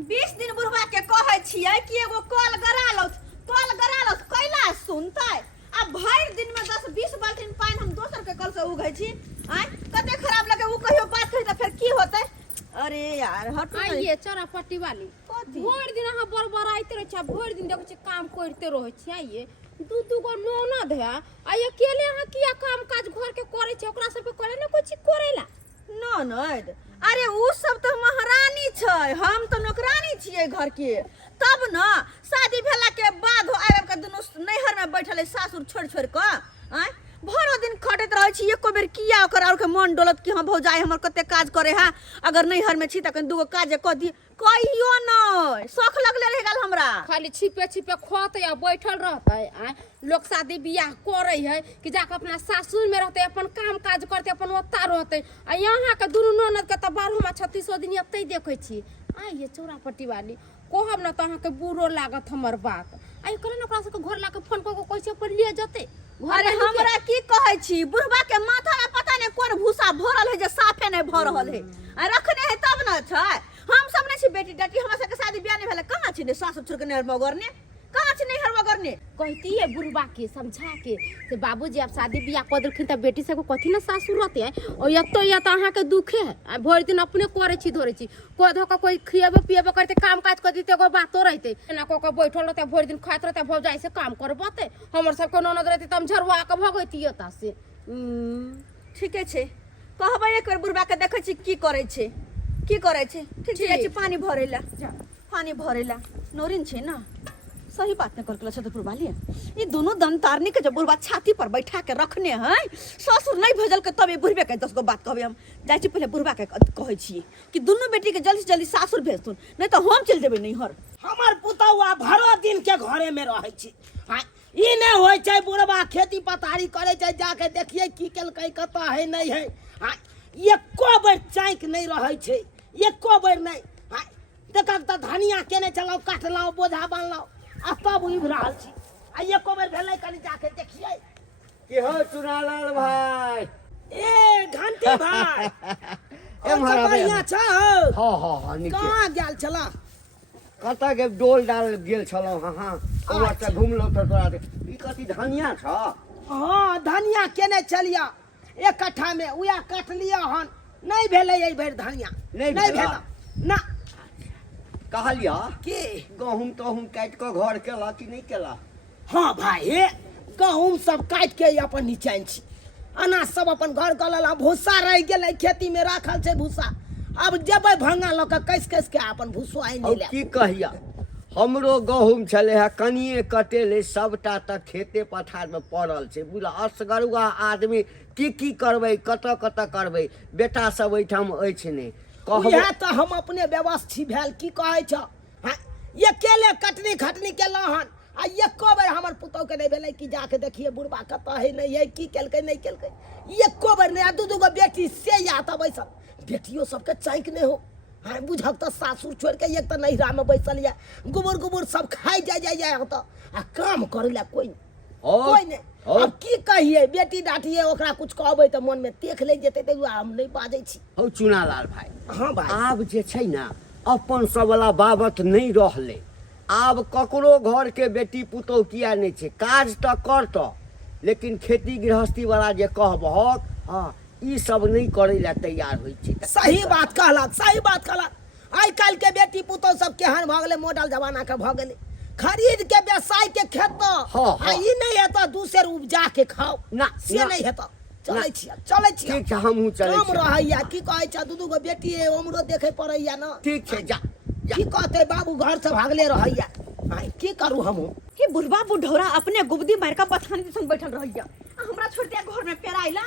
20 दिन बुढ़वा के कहै छियै कि एगो कल गड़ा लो कैला सुनतै। आ भरि दिन में 10-20 बाल्टीन पानी हम दोसर के कल से उघै छी। आय कते खराब लगे उ कहियो बात कहि त फिर की होतै। अरे यार हट आइए चौरापट्टी वाली भोर दिन अहाँ बड़बड़ाइते रहे छी, भोर दिन देखै छी काम करते रहे छी। आइए दू गो ननद है आ अकेले अहाँ किया काम काज घर के करे छी, ओकरा सब के करे ना कोई चीज करेला ननद। अरे उ सब तो महारानी छै, हम तो नौकरानी छियै घर के। तब न शादी भेला के बाद आबि के दुनू नैहर में बैठल सासुर छोड़ के आय भरो दिन खटत रहे छी। एको बेर किया ओकर और के मन डोलत कि हां भौजाई हमर कते काज करे है, अगर नैहर में छी त कन दूगो काज क दी कहियो न। शौक लगले रह गेल हमरा, खाली छिपे छिपे खोते या बैठल रहते। आ लोग शादी बियाह करे है कि जाके अपना सासुर में रहते, अपन काम काज करते, अपन ओत्ता रहते। आ यहाँ के दुनू ननद के त 12-36 दिन एते देखे छी। आइए चौरापट्टी वाली कहब न त अहाँ के बुरो लागत हमर बात। आई कहले न ओकरा सब के घर ला के फोन क के कैसे पर ले जते। अरे हमरा की कहै छी, बुढ़वा के माथा में पता नहीं कोन भूसा भरल है जे साफे नहीं भर रहल है। आ रखने है तब न छै। हम सब नहीं छी बेटी डाटी, हमरा सब के शादी बियाह नहीं भेले। कहां छी ने सासुर छोड़ के नैहर मगरने, कहां छी नैहर मगरने। कहती है बुढ़वा के समझा के से बाबूजी आप शादी बियाह कर देलखिन त बेटी सब को कथी ना सासुर रहते है। और यत्तो या त अहाँ के दुखे है। आ भर दिन अपने करे छी धरे छी, कोई धो कोई खियाबे पियाबे करते, काम काज कर देते, एगो बातो रहते ना को बैठल रहते भर दिन खात रहते, भौजाई से काम करबते। हमर सब के ननद रहते त हम झरवा के भगैती एता से। ठीके छै, कहबै एक बेर बुढ़वा के देखै छी की करे छै, की करे छै। ठीक छै, पानी भरेला पानी भरेला नोरिन छै ना। सही बात ने करके छ बुढ़वा लिए। ये दोनों दंतारनी के जब बुढ़वा छाती पर बैठा के रखने हैं, ससुर नहीं भेजल के तब बुढ़वे के 10 गो बात कहबे। हम जाय छी पहले बुढ़वा के कहै छी कि दोनों बेटी के जल्दी से जल्दी सासुर भेज तुन, नहीं तो हम चल जेबे नैहर। हमर पुतौआ भरो दिन के घरे में रहै छी। हां ई ने होय छै बुढ़वा खेती पथारी करे छै, जाके देखिए की केलकै कता है नहीं है। हां एको बेर चाइक नहीं रहै छै, एको बेर नहीं। हां देखक त धनिया केने चलाओ, काटलाओ, बोझा बांधलाओ, आ तब उब रहल छी। आ एको बेर भेलै कनी जाके देखिए की हो चुनालाल भाई। ए घंटी भाई ए महाराज बढ़िया छ। हां निक कहां गेल छला? कता के डोल डाल गेल छलौ। हां ओला त घुमलो त तोरा ई कथि धनिया छ? हां धनिया केने चलिया एक कट्ठा में, उया काट लिया हन। नहीं भेलै एहि बेर धनिया, नहीं भेला ना। कहलिया के गहूम तहूम काट के घर केला कि नहीं केला? हाँ भाई गहूम सब काट के अपन नीचान छी, अनाज सब अपन घर गलल। भूसा रह गेलै खेती में राखल छै भूसा, अब जेबै भंगा ल के कैस के अपन भूसो आनि ले। की कहिया हमरो गहूम छले है, कनिए कटेले, सबटा तक खेते पथार में पड़ल छै। बुझल असगरुआ आदमी की करबै, कत करबै, बेटा सब एठाम अछि नहीं। यह तो हम अपने व्यवस्थी भेल की कहै छ। हां अकेले कटनी खटनी के लहन। आ एको बेर हमर पुतौ के नहीं भेलै कि जाके देखिए बुढ़वा कता है नहीं है, की केलकै नहीं केलकै। एको बेर नहीं। दू गो बेटी से या त बैसल, बेटियो सबके चाइक नहीं हो। हाँ बुझक त सासुर छोड़ के एक त नैहरा में बैसल या, गोबर सब खाई जाए त आ काम करेला कोई नहीं। अब की कहिए बेटी डाटिए ओकरा कुछ कहबै त मन में देख ले जेते, त हम नहीं बाजै छी। हो चुनालाल भाई। हाँ भाई आब जे छै ना अपन सब वाला बाबत नहीं रहले। आब ककरो घर के बेटी पुतौ किया नहीं छै, काज त करत, लेकिन खेती गृहस्थी वाला जे कहबहक हां ई सब नहीं करे ला तैयार होई छै। सही बात कहलक, सही बात कहलक। आइ काल के बेटी पुतौ सब केहन भ गेलै, मॉडल जमाना के भ गेलै। खरीद के बेसाई के खेत आ ई नहीं हेता दूसर उपजा के खाओ ना, से ना। नहीं हेता। चलै छी ठीक छै, हमहू चलै काम छी। रहैया की कहै छ, दू गो बेटी है हमरो देखे पड़ैया न। ठीक छै जा। की कहते बाबू घर से भागले रहैया। आइ की करू हम कि बुढ़वा बुढ़ौरा अपने गुबदी मार का पथानी के संग बैठल रहिया। हमरा छोड़ दिया घर में पेराइला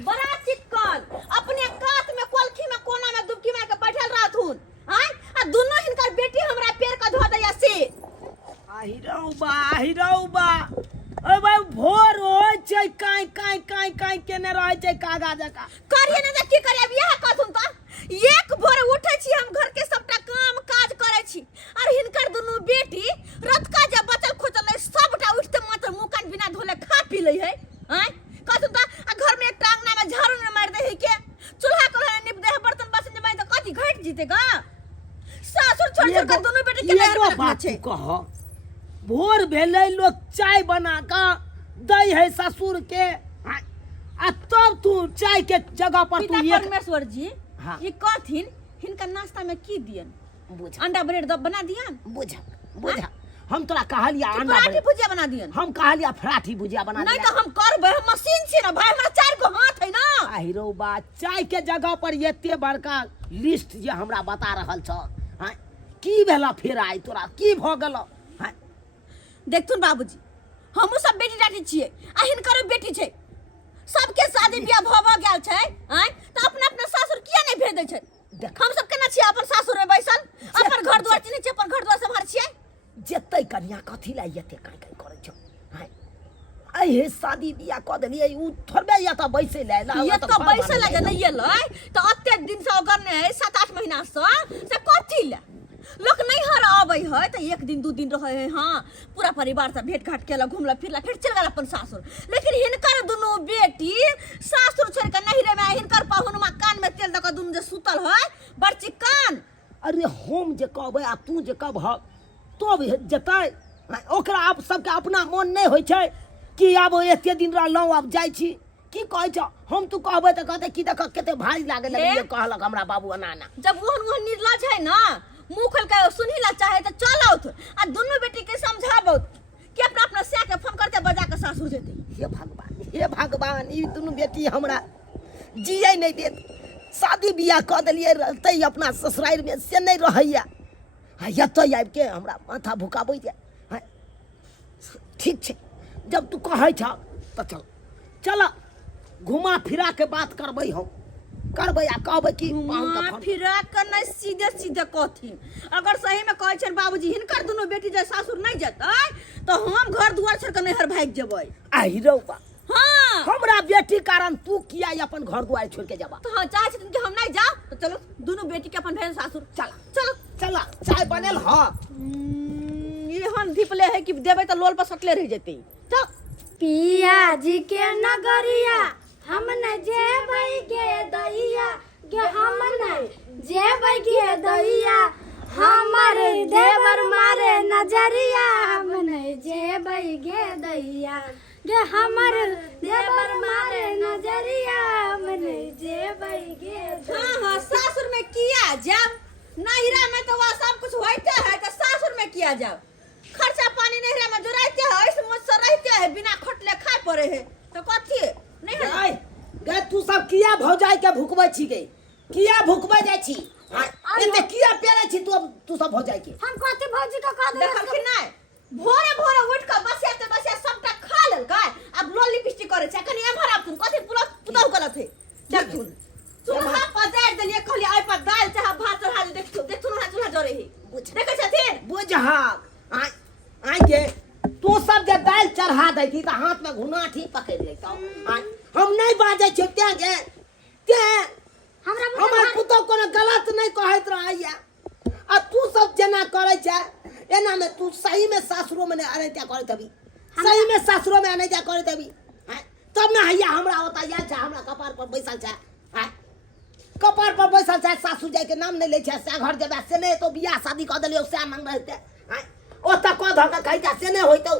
बड़ा चिक्कन, अपने कात में कोलखी में कोना में दुबकी मार के बैठल रहथुन। आय आ दोनों हिनकर बेटी हमरा पैर का धो दैया से। आहिरौबा ओ भाई भोर होय छै, काई केने रहै छै कागा जका। करिए न त की करिए, बियाह कहथुन त एक भोर उठै छी हम, घर के सबटा काम काज करै छी। और हिनकर दोनों बेटी रतका जे बचल खोचल है सबटा उठते मात्र मुंह कान बिना धोले खा पी लै है। आय कहथुन त घर में एक टांगना में झाड़ू ने मार दे है के, चूल्हा को निप दे है, बर्तन बासन जमाई त कथी घट जीते गा। सासुर छोड़ के एकर दोनों बेटी के नहर में रखना बात छै कह भोर भेले लोग चाय बना के दै है ससुर के आ तब तू चाय के जगह पर तू पिता एक परमेश्वर जी हाँ। ये कहथिन हिनका नाश्ता में की दियन बुझ अंडा ब्रेड बना दियन बुझ बुझ हम तोरा कहलिया कि अंडा पराठी ब्रेड भुजिया बना दियन हम कहलिया फराठी भुजिया बना नहीं दिया तो हम करबै हम मशीन छी ना भाई हमरा 4 गो हाथ है ना आहिरो बा चाय के जगह पर एते बड़का लिस्ट जे हमरा बता रहल छ हां की भेला फेर आई तोरा की भ गेल हां देखथुन बाबूजी हमहू सब बेटी डाटी छियै आ हिनकर बेटी छै सबके शादी बियाह भ गेल छै हैं तो अपना अपना सासुर किया नहीं भेज दै छै हम सब केना छियै अपन सासुर में बैसल अपन घर द्वार चिन्है छियै अपन घर द्वार सम्हार छियै जेतै कन्या कथी ला एते काई काई करै छ हां आई हे शादी बियाह क देलियै उ थोड़बे या त बैसे ला ये तो बैसल लगे नहीं एलै तो अत्ते दिन से अगर नहीं 7-8 महीना से कथी ला लोग नहीं हर आबै है तो एक दिन 2 दिन रहे है हाँ पूरा परिवार से भेंट घाट केला घुमला फिरला फिर चल गेल अपन सासुर लेकिन हिनकर दुनू बेटी सासुर छोड़ के नहिरे में हिनकर पाहुनमा कान में तेल दक दुनू जे सुतल है बड़ची कान अरे हम जे कहबै आ तू जे कहब तो भी जेतै ओकरा आप सबके अपना मन नहीं होइ छै कि आब एते दिन रहलौ आब जाइ छी की कहै छ हम तू कहबै त कहते की देख कते भारी लागल हे? ये कहलक हमरा बाबू अनाना जब ओहन निर्लज है ना मुंह खोल के सुनी ला चाहे तो चलौत आ दुनू बेटी के समझाबौत कि अपना अपना से के फोन करते बजा के सासुर जेते हे भगवान ई दुनू बेटी हमरा जियै नहीं देत शादी बियाह क देलियै रहतै अपना ससुराल में से नहीं रहैया एतै आबि के हमरा माथा भुकाबै दे ठीक छै जब तू कहै छ त चल चल घुमा फिरा के बात करबै हम करबै आ कहबै कि मां फिरा के नहीं सीधे सीधे कहथिन अगर सही में कहै छन बाबूजी हिनकर दुनू बेटी जे सासुर नहीं जेतै तो हम घर दुआर छोड़ के नहर भाग जेबै आहि रौ बा हां हमरा बेटी कारण तू किया अपन घर दुआर छोड़ के जाबा तो हाँ चाहे छथिन कि हम नहीं जाओ तो चलो दोनों बेटी के अपन भेज सासुर चला चलो चल चाय बनल ह ये हम धिपले है कि देबै तो लोल पर सकले रह जेतै चल पिया जी के नगरिया हम न जेबै गे दैया गे हम न जेबै गे दैया हमर देवर मारे नजरिया हम न जेबै गे दैया गे हमर देवर मारे नजरिया हम न जेबै गे हाँ हाँ सासुर में किया जब नहिरा में तो वह सब कुछ होते है तो सासुर में किया जब खर्चा पानी नहिरा में जो रहते है इस मुझसे रहते है बिना खटले खाए पड़े है तो कथी नहीं है गए गए तू सब किया भौजाई के भुकबै छी गई किया भुकबै जाय छी एते किया पेरे छी तू सब भौजाई के हम कहते भौजी का कह देखल कि नहीं भोरे भोरे उठ के बसिया सबटा खा लेल का अब लो लिपस्टिक करे छै कनी एमहर आब तुम कथी पूरा पुतौ गलत है चल तुम हां पजाड़ देलिए कहली आई पर दाल चाह भात चढ़ा दे देखथुन ना चूल्हा जरे है देखे छथिन बुझ हाँ आई के तू सब जे दाल चढ़ा दै थी त हाथ में घुनाठी पकड़ लेतौ हम नहीं बाजै छी ते हमर पुतौ कोनो गलत नहीं कहैत रहैया आ तू सब जेना करै छै एना में तू सही में सासुरो में अरे त्या करैत हबी सही में सासुरो में नहीं त्या करैत हबी तब ना हैया हमरा होता या छै हमरा कपार पर बैसल छै कपार पर बैसल छै सासु जाय के नाम नहीं ले छै से घर जेबा से नहीं तो बियाह शादी क देलियो से मंग रहते ओता क ध के कहै छै से नहीं होइतौ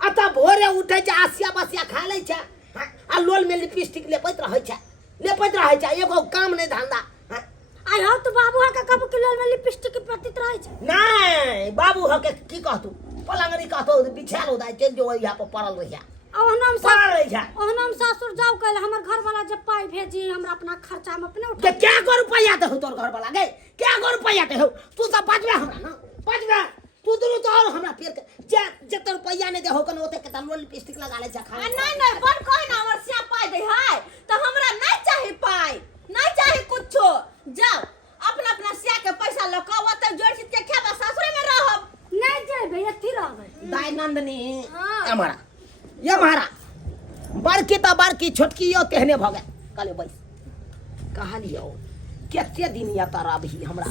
अता भोरे उठै छै आसिया बसिया खा लै छै आ लोल में लिपस्टिक लेपैत रहै छै एगो काम नहीं धंधा आई हो तो बाबू का कब के लोल में लिपस्टिक के प्रतीत रहे छै नहीं बाबू हो के की कहतू पलंगरी कहतू बिछाल होता चल जो यहाँ पर पड़ल रहिया ओहनम पड़ल रही छै ओहनम सासुर जाऊ कहले हमर घर वाला जब पाई भेजी हमरा अपना खर्चा हम अपने उठा क्या गो रुपया दे हो तोर घर वाला गे क्या गो रुपया दे हो तू सब बचबे हमरा ना बचबे तू दुनु तो और हमरा पेड़ के जत रुपया नहीं दे हो कन ओते के लोल लिपस्टिक लगा ले छै खा नहीं बन कहे ना हमर से पाई दे है तो हमरा नहीं चाहे पाई नहीं चाहे कुछो जाओ अपना अपना से के पैसा लका ओते जोड़ के खेबा सासुरे में रहब नहीं जेबै एथी रहबै दाई नंदनी हाँ। हमारा बड़की तो बड़की छोटकी यो तेहने भ गए कहले बैस कहलियो केते दिन या तारा भी हमरा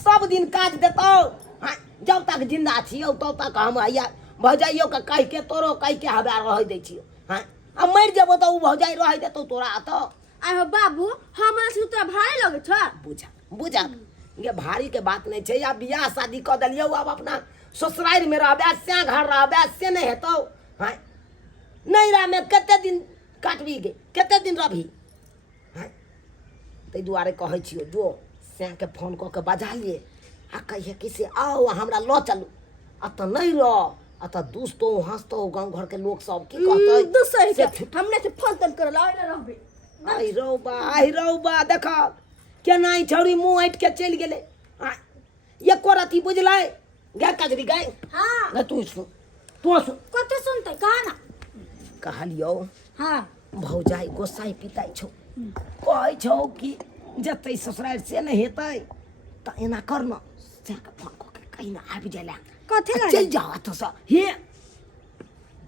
सब दिन काज देतौ जब तक जिंदा छियौ तब तक हम आया भौजाइयो के कह के तोरो कह के हवा रह दै छियो आ मर जेबो तो उ भौजाई रह देतौ तोरा तो आई हो बाबू हमरा से तो भाई लगे छ बुझा ये भारी के बात नहीं छे या बियाह शादी क दलियो अब अपना ससुराल में रहबे से घर रहबे से नहीं हेतौ हां नहीं रह में कते दिन काटबी गे कते दिन रहबी हां तै दुआरे कहै छियो जो से के फोन क के बजा लिए आ कहिए कि से आओ हमरा ल चलू अत नहीं रह अत दोस्तों हंसतो गांव घर के लोग सब की कहतै दूसरे के हमने से फोन तन कर ला रहबे आई रौबा देखा केना ई छौरी मुंह हट के चल गेले एको राती बुझलै गे कजरी गए हाँ गे तू सुन कते सुनते कहा ना कहलियो हाँ भौजाई गोसाई पिताई छौ कहै छौ कि जतै ससुराल से नहीं हेतै त एना कर न से के फोन क के कहीं ना आबि जाइला कथे चल जाओ तो सा हे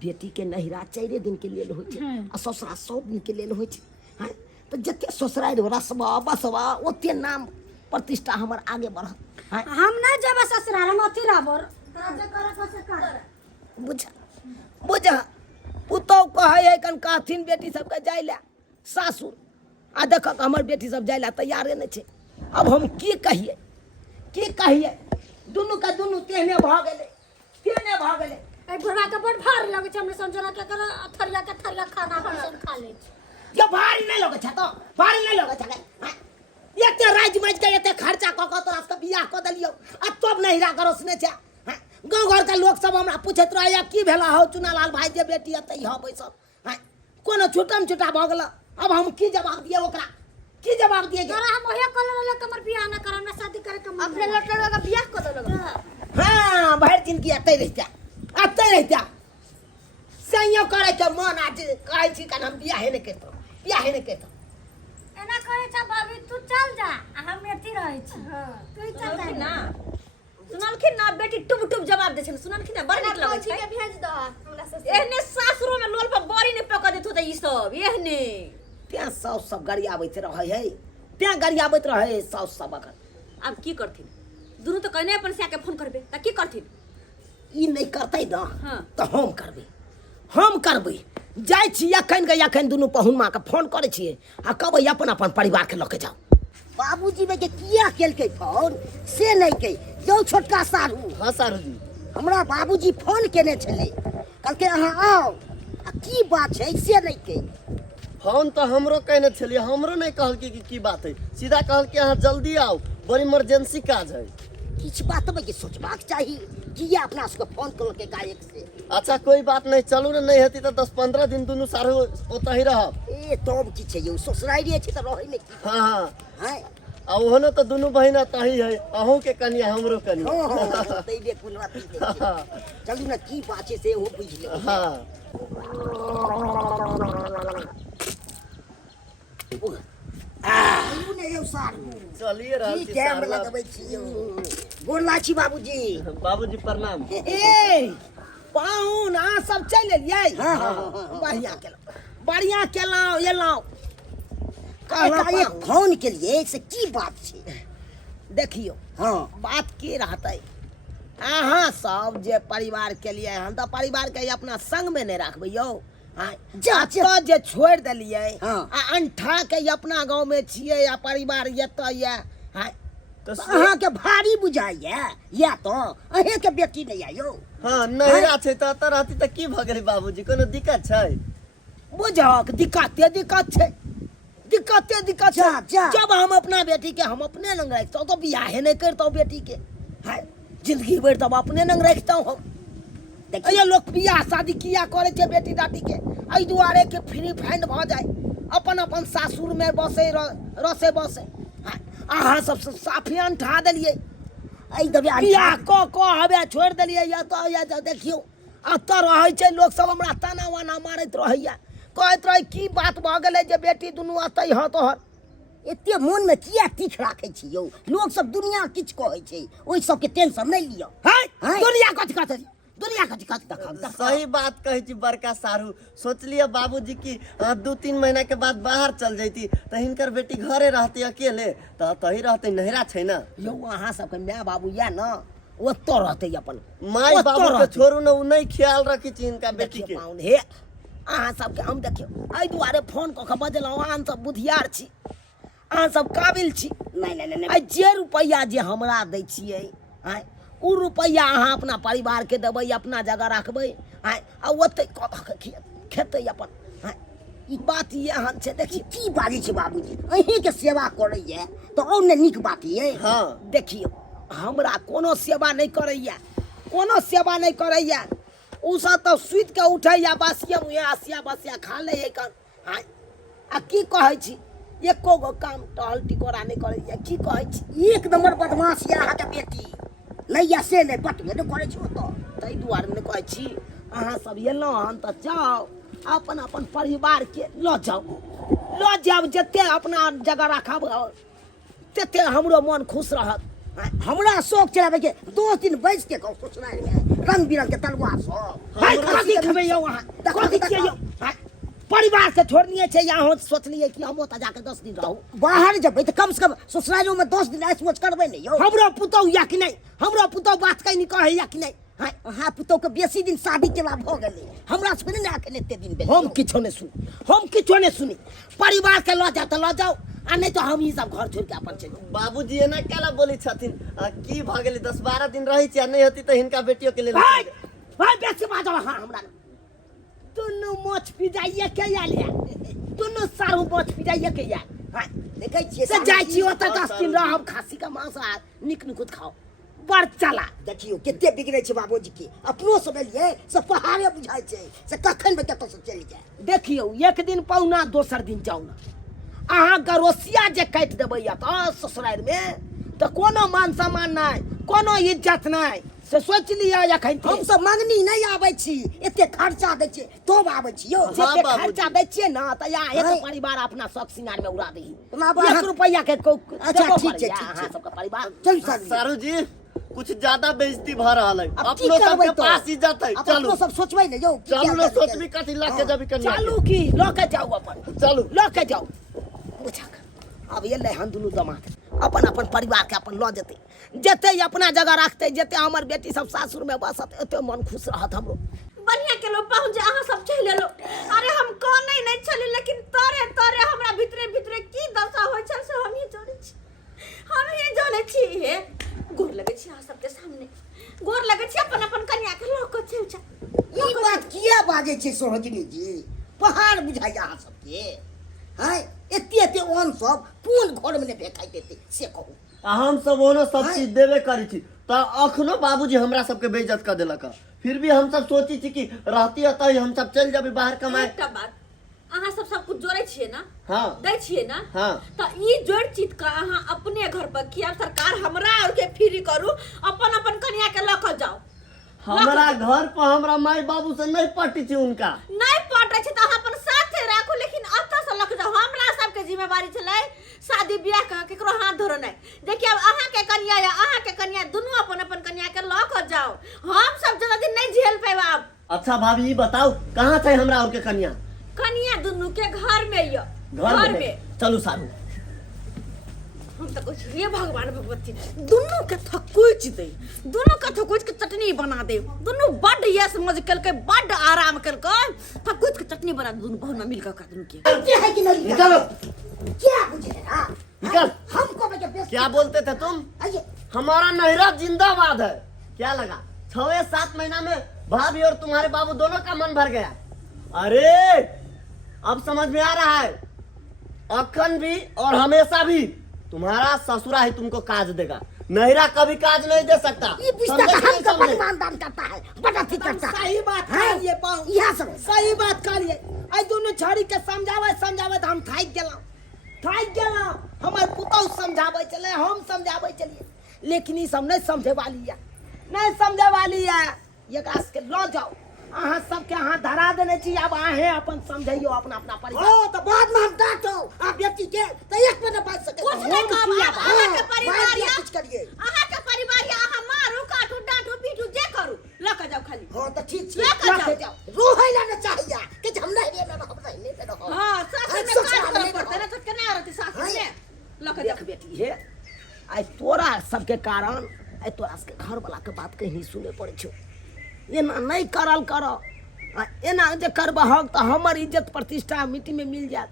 बेटी के नहिरा 4 दिन के लिए होइ छै आ ससुरा 100 दिन के लिए होइ छै हां तो जते ससुराल रसवा बसवा ओते नाम प्रतिष्ठा हमर आगे बढ़त हां हम नहीं जब ससुराल में अथी रहबर राजा करे कसे कर बुझ पुतौ कहै है कन काथिन बेटी सबके जाइला सासुर आ देख हमर बेटी सब जाइला तैयारे नहीं छै अब हम की कहिए दुनू का दुनू तेहने भ गेले ए बुढ़वा के बड़ भार लगे छै हमने समझला के कर थरिया के थरिया खाना हम खा ले ये भारी नहीं लगे छ तो भारी नहीं लगे छ एते राज मज के एते खर्चा क क तोरा के बियाह क दलियो आ तब नहीं रा करो सुने छ गांव घर के लोग सब हमरा पूछत रहया की भेला हो चुनालाल भाई जे बेटी अतै ह बैसल कोनो छुटम छुटा भ गेल अब हम की जवाब दिए ओकरा की जवाब दिए तोरा हम ओहे कलर वाला कमर बियाह ना करम ना शादी करे के अपने लटड़ का बियाह कर दो हां भर जिंदगी अतै रहता संयोग करे के मन आज कहै छी कन हम बियाह नहीं केतो एना करे छ भाभी तू चल जा हम एती रहै छी तू चल जा ना सुनलखिन ना बेटी टुब टुब जवाब दे छै सुनलखिन ना बड़ नीक लगै छै के भेज दो हमरा से एहने सासुरो में लोल पर बड़ी ने पक देत होतै ई सब एहने त्या साउस सब गरियाबैत रहै है त्या गरियाबैत रहै साउस सब अखन अब की करथिन दुनू तो कहने अपन से के फोन करबे त की करथिन ई नहीं करतै ना हाँ। तो हम करबै जाय छी अखन दुनू पहुनमा के फोन करै छियै आ कहबै अपन अपन परिवार के लके जाओ बाबूजी में के किया केलकै फोन से नहीं के जो छोटका सारू हाँ सारू जी हमरा बाबूजी फोन केने छले कहलकै अहाँ आओ आ की बात छै से नहीं के फोन तो हमरो कहने छलिए हमरो नहीं कहल की बात है सीधा कहल कि अहाँ जल्दी आओ बड़ी इमरजेंसी काज है किछ बात में के सोचबाक चाहिए कि अपना सबके फोन करलकै गायक से अच्छा कोई बात नहीं चलू ना नहीं हेती तो 10-15 दिन दुनू सारू ओतऽ ही रहब ए तब की छै यौ ससुराइरे छै त रहै नहीं हाँ हैं आ ओहनो तो दुनू बहिन तही है अहूँ के कनिया हमरो कनिया हो तै दे कुलवा तै दे चलू ना की बात छै से हो बुझ ले हाँ ने यौ सारू चलिए रहल की छी टाइम सारू लगबै छी यौ गोरला छी बाबूजी बाबूजी प्रणाम ए पाहुन अहाँ सब चलि एलियै बढ़िया केलहुँ एलहुँ फोन के लिए से की बात छै देखियो हाँ बात की रहतै अहाँ सब जे परिवार के लिए हम तो परिवार के अपना संग में नहीं रखबै यौ तो जे छोड़ देलियै आ अंठा के अपना गांव में छियै या परिवार एतऽ ये तो अहाँ के भारी बुझाइए या तो अहे के बेटी नहीं आयो हाँ नहिरा छै तऽ एतऽ रहती तऽ की भऽ गेलै बाबूजी कोनो दिक्कत छै बुझक दिक्कत छै जब हम अपना बेटी के हम अपने लंग रखता तो बियाह नहीं करता बेटी के है जिंदगी भर तब अपने लंग रखता हूँ देखिए लोग बियाह शादी किया करे छे बेटी दादी के एहि दुआरे के फ्री फाइंड भ जाए अपन अपन सासुर में बसे रसे बसे अहाँ सब साफे अंठा देलिए एहि दबे बियाह क हबे छोड़ देलिए या तो देखियो अतऽ रहै छै लोग सब हमरा ताना वाना मारैत रहैया कहैत रहे की बात भ गेलै जे बेटी दुनू अतै ह तोहर एते मन में किया तीख राखै छी यौ लोग सब दुनिया किछ कहै छै ओइ सब के टेंशन नहीं लियो दुनिया कथि कहतै सही बात कहे छी बड़का सारू सोचलिए बाबूजी की 2-3 महीना के बाद बाहर चल जैती तो हिनकर बेटी घरे रहते अकेले तो तही रहते नहिरा छै ना यौ अहाँ सबके माय बाबू या न ओतऽ रहते अपन माय बाबू के छोड़ू ना उ नहीं ख्याल रखी छी इनका बेटी के हे अहाँ सबके हम देखियो एहि दुआरे फोन क के बजलहुँ अहाँ सब बुधियार छी अहाँ सब काबिल छी नहीं नहीं नहीं आ जे रुपैया जे हमरा दै छियै आय उ रुपैया अहाँ अपना परिवार के देबै अपना जगह रखबै आय आ ओते कऽ के खेतै अपन आय ई बात ये हन छै देखिए की बाजी छै बाबूजी अहीं के सेवा करैया तो और ने नीक बात ये हाँ देखियो हमरा कोनो सेवा नहीं करैया कोनो सेवा नहीं करैया उ सब तो सुइत के उठैया बसिया मुया आसिया बसिया खा ले कन आय आ की कहै छी एको गो काम टहल टिकोरा नहीं करैया की कहै छी एक नंबर बदमाश ये अहाँ के बेटी नहीं या से नहीं बटबे नहीं करे छी तो ताहि दुआरे ने कहै छी अहाँ सब एलहुँ हन तऽ जाउ अपन अपन परिवार के लऽ जाउ जते अपना जगह राखब तते हमरो मन खुश रहत हमरा शौक चलावे के 2 दिन बैठ के कहू ससुराल में रंग बिरंग के तलवार सब भाई कथी खेबै यौ अहाँ कथी छियै यौ परिवार से छोड़निए छै यहाँ सोचलिए कि हम ओतऽ जाके 10 दिन रहू बाहर जबै तो कम से कम ससुरालों में 10 दिन ऐस मोच करबै नहीं यो हमरो पुतौ या कि नहीं हमरो पुतौ बात कहि नहीं कहै या कि नहीं हाँ पुतौ के बेसी दिन शादी के बाद भ गेलै हमरा से नहीं आके एते दिन भेल हम किछो नहीं सुनी परिवार के लऽ जाओ तऽ लऽ जाओ आ नहीं तो हम ई सब घर छोड़ के अपन चलि बाबूजी एना केला बोली छथिन की भ गेलै 10-12 दिन रही छी नहीं होती तो हिनका बेटियों के लेल भाई बेसी बाजो हाँ हमरा दुनू मोछ पिजाइए के आयल है दुनू सारू मोछ पिजाइए के आयल देखै छियै से जाइ छी ओतऽ 10 दिन रहब खासी का मांस आ निक निकुत खाओ बड़ चला देखियो केते बिगड़ै छै बाबूजी के अपनो सब एलियै से पहाड़े बुझाइ छै से कखन बे कतौ से चलि जाय देखियो एक दिन पौना दोसर दिन जाउ ना अहाँ गरोसिया जे काटि देबै तऽ ससुराल में तऽ कोनो मान सम्मान नहीं कोनो इज्जत नहीं से सोच लिया एखन हम सब मंगनी नहीं आबै छी एते खर्चा दै छी तो आबै छी यो जते खर्चा दै छियै ना तऽ या एक परिवार अपना शौक सिंगार में उड़ा दही 1 रुपया के अच्छा ठीक छै अहाँ सबके परिवार चल सारू जी कुछ ज्यादा बेइज्जती भ रहल है अब की अपनो करबै सबके तो? पास इज्जत है चलू अपनो सब सोचबै ने यो चलू ना सोचबी कथी ला के जबी कन्या चालू की लऽ के जाऊ अपन चलू लऽ के जाऊ बुझक अब एलै हन दुनू दमाद अपन अपन परिवार के अपन लऽ जेतै जते अपना जगह रखते जते हमर बेटी सब सासुर में बसत एते मन खुश रहत हमरो बढ़िया के लो पहुंच जा अहाँ सब चलि लो अरे हम कोने नहीं चली लेकिन तोरे तोरे हमरा भीतरे भीतरे की दशा होय छै से हम ही जाने छी हे गोर लगे छी अहाँ सबके सामने गोर लगे छी अपन अपन कन्या के लोक चल जा ई बात किया बाजे छै सोहजनी जी पहाड़ बुझाइया अहाँ सबके हाय एते ओन सब कोन घर में भेटाइ देते से कहू हम सब ओनो सब चीज देबे करी छी त अखनो बाबूजी हमरा सबके बेइज्जत कर देलक फिर भी हम सब सोची छी कि रहती है तो हम सब चल जाबे बाहर कमाए एकटा बात अहाँ सब कुछ जोड़े छियै ना हाँ दै छियै ना हाँ तो ई जोड़ चीज का अहाँ अपने घर पर किया सरकार हमरा और के फ्री करू अपन अपन कन्या के लऽ के जाओ हमारा घर पर हमरा माई बाबू से नहीं पटी छी उनका नहीं पटै छै त अहाँ अपन साथे राखू लेकिन अतः से लऽ के जाओ हमरा सबके जिम्मेवारी छलै शादी ब्याह का केकरो हाथ धरो नहीं देखिए अब अहाँ के कन्या या अहाँ के कन्या दुनू अपन अपन कन्या के लऽ के जाओ हम सब ज्यादा दिन नहीं झेल पेबा अब अच्छा भाभी ये बताओ कहाँ थे हमरा और के कन्या कन्या दुनू के घर में यो घर में चलू सारू हम तो कुछ ये भगवान भगवती दोनों के थकुच दे दोनों का थकुच के चटनी बना दे दोनों बड ये समझ कल के बड आराम कर थकुच के चटनी बना दे दोनों बहन में मिलकर का दोनों के क्या है कि नहीं निकलो क्या बुझे हां निकल हमको बेटा बेस क्या बोलते थे तुम आइए हमारा नहरा जिंदाबाद है क्या लगा 6-7 महीना में भाभी और तुम्हारे बाबू दोनों का मन भर गया अरे अब समझ में आ रहा है अखन भी और हमेशा भी तुम्हारा ससुरा ही तुमको काज देगा नहरा कभी काज नहीं दे सकता ये बिस्तर का समझे कि हम नहीं का समझे? दान करता है बड़ा ठीक करता है सही बात हाँ? करिए पाऊ यहाँ सब सही बात करिए आई दोनों छड़ी के समझावे त हम थाक गेलौं हमर पुतौ समझावे चले हम समझावे चलिए लेकिन ई सब नहीं समझे वाली है नहीं समझे वाली है एकरा के लऽ जाओ अहाँ सबके अहाँ धरा देने छी अब अहें अपन समझियो अपना अपना परिवार ओ तो बाद में हम डांटो आप बेटी के तो एक मिनट बात सके कुछ नहीं कहब अहाँ के परिवार या कुछ करिए अहाँ के परिवार या अहाँ मारू काटू डांटू पीटू जे करू लऽ के जाओ खाली हां तो ठीक छै लऽ के जाओ रोहे ना चाहिए कि हम नहीं रे ना हम नहीं ले रहो हां सास में काज करे पड़ते ना तो केना रहती सास में लऽ के देख जाओ बेटी हे आई तोरा सबके कारण आई तोरा सबके घर वाला के बात कहीं सुने पड़े छौ एना नहीं करल कर एना जे करबहक तो हमर इज्जत प्रतिष्ठा मिट्टी में मिल जात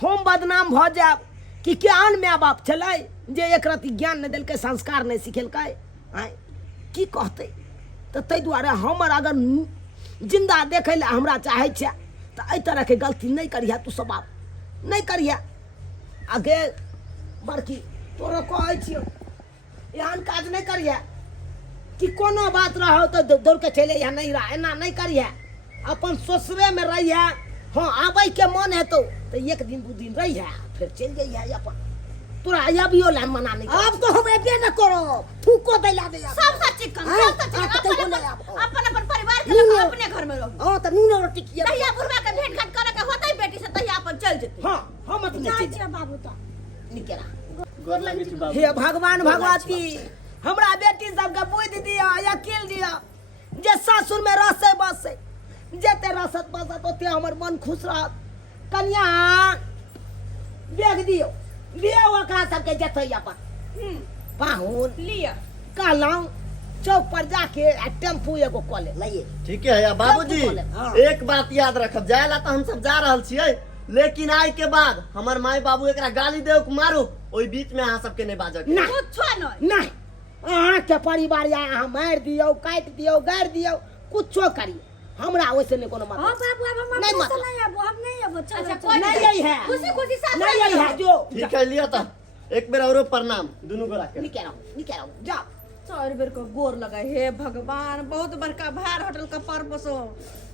हम बदनाम भ जाब कि ज्ञान माय बाप छलै जे एक रति ज्ञान नहीं देलकै, संस्कार नहीं सिखेलकै, आय की कहते। तो ताहि दुआरे हमर अगर जिंदा देखे ला हमरा चाहे छे तो एहि तरह के गलती नहीं करिया, तू सब बाप नहीं करिया। आगे बड़की तोरो कहै छियो एहन काज नहीं करिया कि कोनो बात रहो तो दौड़ के चले या नहीं रहा, एना नहीं करिया। अपन ससुरे में रहिया, हाँ आबै के मन हेतौ तो एक दिन दू दिन रहिया फिर चल जाइया अपन। तोरा अबियो ला मना नहीं। अब तो हम एबे न करो, फूको दैला दे। सब सच्ची कन, सब सच्ची कन। अपन अपन परिवार के लोग अपने घर में रहो। हां त नून रोटी किया तहिया बुढ़वा के भेंट घाट करे के होतै बेटी से, तहिया अपन चल जेतै। हां हम अपने जाय चल छै बाबू त निकेरा। गोर लागै छी बाबू। हे भगवान भगवती हमरा बेटी सबके बुद्धि दिया, अकिल दिया, जे सासुर में रहसे बसे, जते रहसत बसत ओते हमर मन खुश रहत। कन्या बेग दियो, दियो ओकरा सबके जतै अपन पाहुन लिया। कहलौं चौक पर जाके आ टेम्पू एगो कऽ ले लाइए। ठीक है या बाबूजी, हाँ। एक बात याद रखब, जाए ला तो हम सब जा रहल छियै, लेकिन आइ के बाद हमर माई बाबू एकरा गाली देव के मारू, ओइ बीच में अहाँ सबके नहीं बाजक। ना कुछो नहीं। नहीं अहाँ के परिवार या अहाँ मार दियो, काट दियो, गाड़ दियो, कुछो करियो, हमरा ओइसे नहीं कोनो मतलब। हां बाबू अब हम नहीं नहीं मतलब। नहीं अब हम नहीं अब चल। अच्छा कोई नहीं यही है, खुशी खुशी साथ नहीं यही है जो ठीक है लिया था, एक बेर औरो प्रणाम दुनू गोरा के। निकल जाओ। चार बेर को गोर लगा। हे भगवान, बहुत बड़का भार होटल का पर्पस हो।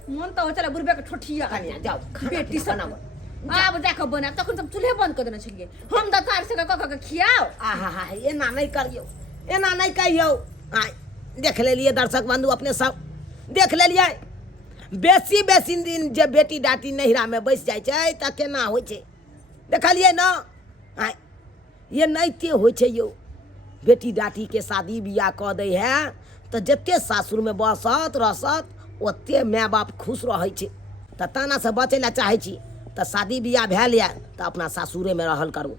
मन तो चला बुढ़बे के ठोठिया कन्या जाओ, बेटी सब बनाओ। आब जाके बना, तखन सब चूल्हे बंद कर देना छलिए। हम दतार से क खियाओ। आहा हा एना नहीं करियो, एना नहीं कहियो। आय देख लेलिए दर्शक बंधु, अपने सब देख लेलिए। बेसी बेसी दिन जे बेटी डाटी नहिरा में बैस जाय छै त केना होय छै, देखलिए न। आय ये नैते होय छै यौ, बेटी डाटी के शादी बियाह क दै है तो जते सासुर में बसत रहसत ओते माय बाप खुश रहै छै। त ताना से बचै ला चाहै छी त शादी बियाह भेल या त अपना सासुरे में रहल करू।